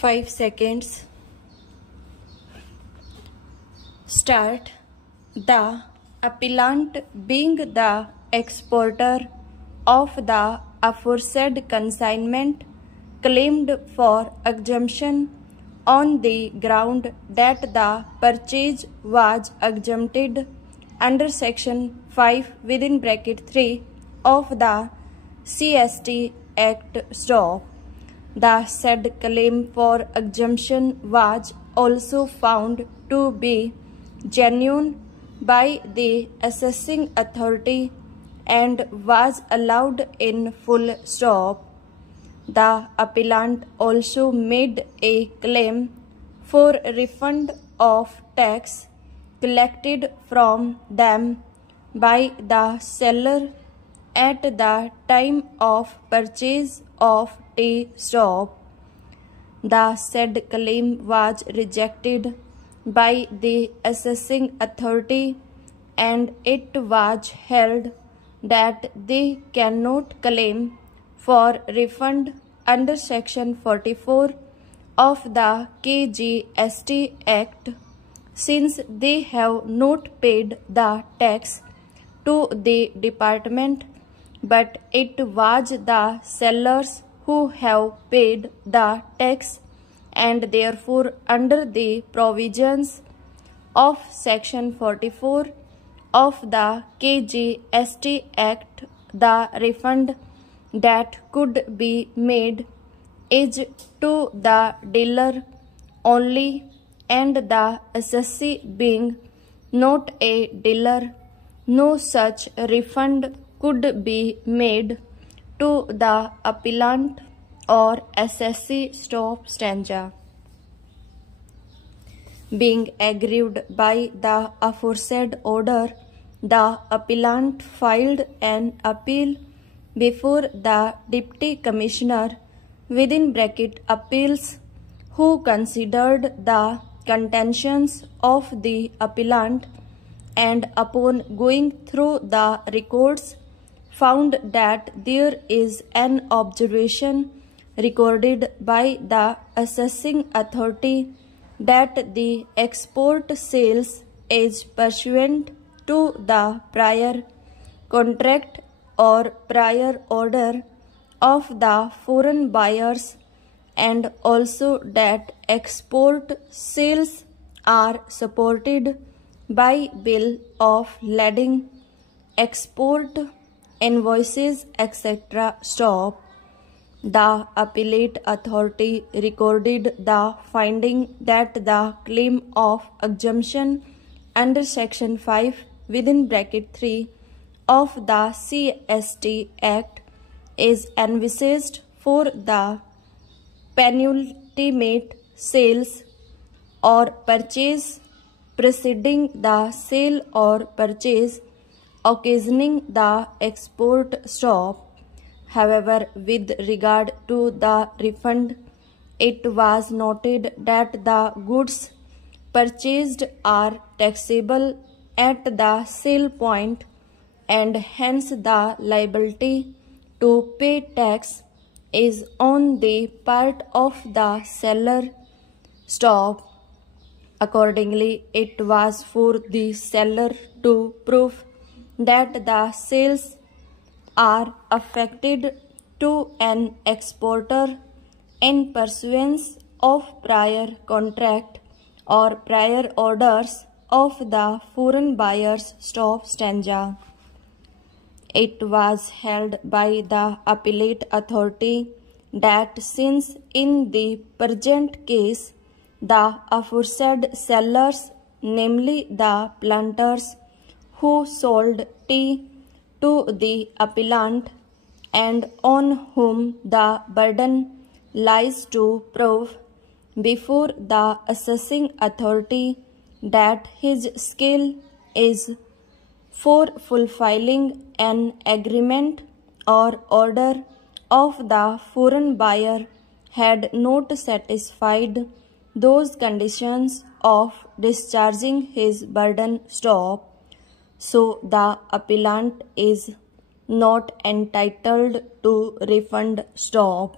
5 seconds. Start. The appellant being the exporter of the aforesaid consignment claimed for exemption on the ground that the purchase was exempted under section 5 (3) of the CST Act stop. The said claim for exemption was also found to be genuine by the assessing authority and was allowed in full stop. The appellant also made a claim for refund of tax collected from them by the seller at the time of purchase of tea stop. The said claim was rejected by the assessing authority and it was held that they cannot claim for refund under section 44 of the KGST Act since they have not paid the tax to the department, but it was the sellers who have paid the tax, and therefore under the provisions of section 44 of the KGST Act, the refund that could be made is to the dealer only, and the assessee being not a dealer, no such refund could be made to the appellant or assessee stop stanza. Being aggrieved by the aforesaid order, the appellant filed an appeal before the Deputy Commissioner (Appeals), who considered the contentions of the appellant and upon going through the records found that there is an observation recorded by the assessing authority that the export sales is pursuant to the prior contract or prior order of the foreign buyers, and also that export sales are supported by bill of lading, export invoices, etc. stop. The appellate authority recorded the finding that the claim of exemption under section 5 (3) of the CST Act is envisaged for the penultimate sales or purchase preceding the sale or purchase occasioning the export stop. However, with regard to the refund, it was noted that the goods purchased are taxable at the sale point, and hence the liability to pay tax is on the part of the seller stop. Accordingly, it was for the seller to prove that the sales are affected to an exporter in pursuance of prior contract or prior orders of the foreign buyers stop stanza. It was held by the appellate authority that since in the present case the aforesaid sellers, namely the planters who sold tea to the appellant and on whom the burden lies to prove before the assessing authority that his skill is for fulfilling an agreement or order of the foreign buyer, had not satisfied those conditions of discharging his burden stop, so the appellant is not entitled to refund stop.